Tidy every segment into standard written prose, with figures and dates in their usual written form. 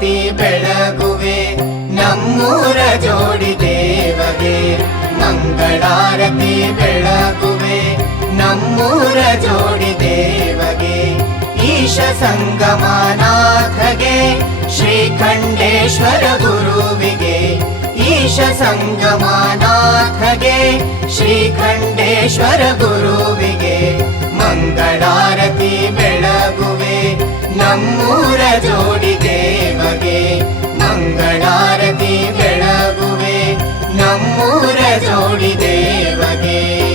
ಮಂಗಳಾರತಿ ಬೆಳಗುವೆ ನಮ್ಮೂರ ಜೋಡಿ ದೇವಗೆ. ಮಂಗಳಾರತಿ ಬೆಳಗುವೆ ನಮ್ಮೂರ ಜೋಡಿ ದೇವಗೆ. ಈಶ ಸಂಗಮನಾಥಗೆ ಶ್ರೀಖಂಡೇಶ್ವರ ಗುರುವಿಗೆ. ಈಶ ಸಂಗಮನಾಥಗೆ ಶ್ರೀಖಂಡೇಶ್ವರ ಗುರುವಿಗೆ. ಮಂಗಳಾರತಿ ಬೆಳಗುವೆ ನಮ್ಮೂರ ಜೋಡಿ ದೇವಗೆ. ಮಂಗಳಾರತಿ ಬೆಳಗುವೆ ನಮ್ಮೂರ ಜೋಡಿ ದೇವಗೆ.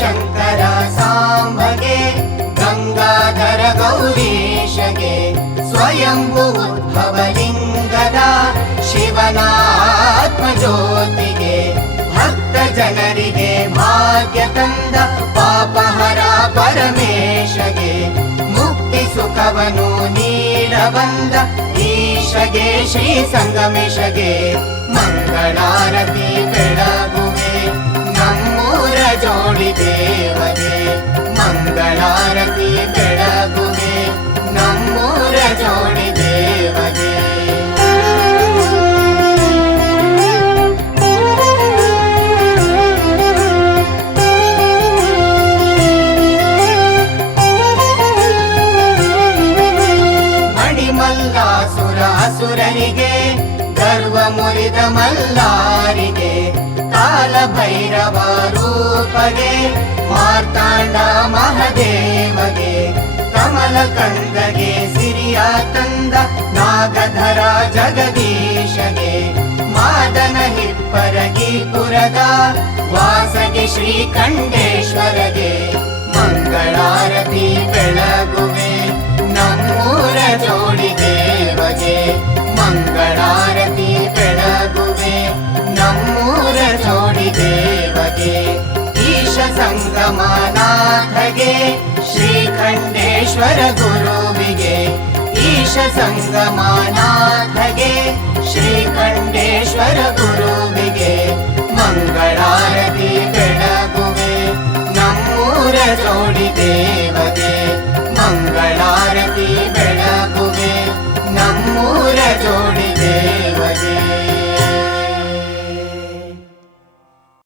ಶಂಕರ ಸಾಂಬಗೆ ಗಂಗಾಧರ ಗೌರೀಶಗೆ. ಸ್ವಯಂಭೂ ಉದ್ಭವಲಿಂಗದ ಶಿವನಾತ್ಮ ಜ್ಯೋತಿಗೆ. ಭಕ್ತ ಜನರಿಗೆ ಭಾಗ್ಯ ತಂದ ಪಾಪಹರ ಪರಮೇಶಗೆ. ಮುಕ್ತಿ ಸುಖವನ್ನು ನೀಡಬಂದ ಈಶಗೆ ಶ್ರೀ ಸಂಗಮೇಶಗೆ. ಮಂಗಳಾರತಿ ಬೆಳಗುವೆ ನಮ್ಮೂರ ಜೋಡಿ ದೇವಗೆ. ಮಂಗಳಾರತಿ ಬೆಳಗುವೆ ನಮ್ಮೂರ ಜೋಡಿ ದೇವಗೆ. ಮಣಿಮಲ್ಲಾಸುರ ಅಸುರನಿಗೆ ಗರ್ವ ಮುರಿದ ಮಲ್ಲಾರಿಗೆ. ಕಾಲಭೈರವ ರೂಪಗೆ ಮಾರ್ತಾಂಡ ಮಹದೇವಗೆ. ಕಮಲ ಕಂದಗೆ ಸಿರಿಯ ತಂದ ನಾಗಧರ ಜಗದೀಶಗೆ. ಮಾದನ ಹಿಪ್ಪರಗಿಪುರದ ವಾಸಗೆ ಶ್ರೀಖಂಡೇಶ್ವರಗೆ. ಮಂಗಳಾರತಿ ಬೆಳಗುವೆ ನಮ್ಮೂರ ಜೋಡಿ ದೇವಗೆ. ಮಂಗಳಾರತಿ ಬೆಳಗುವೆ ನಮ್ಮೂರ ಜೋಡಿ ದೇವಗೆ. ಈಶ ಸಂಗಮನಾಥಗೆ ಶ್ರೀಖಂಡೇಶ್ವರ ಗುರುವಿಗೆ. ಈಶ ಸಂಗಮನಾಥಗೆ ಶ್ರೀಖಂಡೇಶ್ವರ ಗುರುವಿಗೆ. ಮಂಗಳಾರತಿ ಬೆಳಗುವೆ ನಮ್ಮೂರ ಜೋಡಿ ದೇವಗೆ. ಮಂಗಳಾರತಿ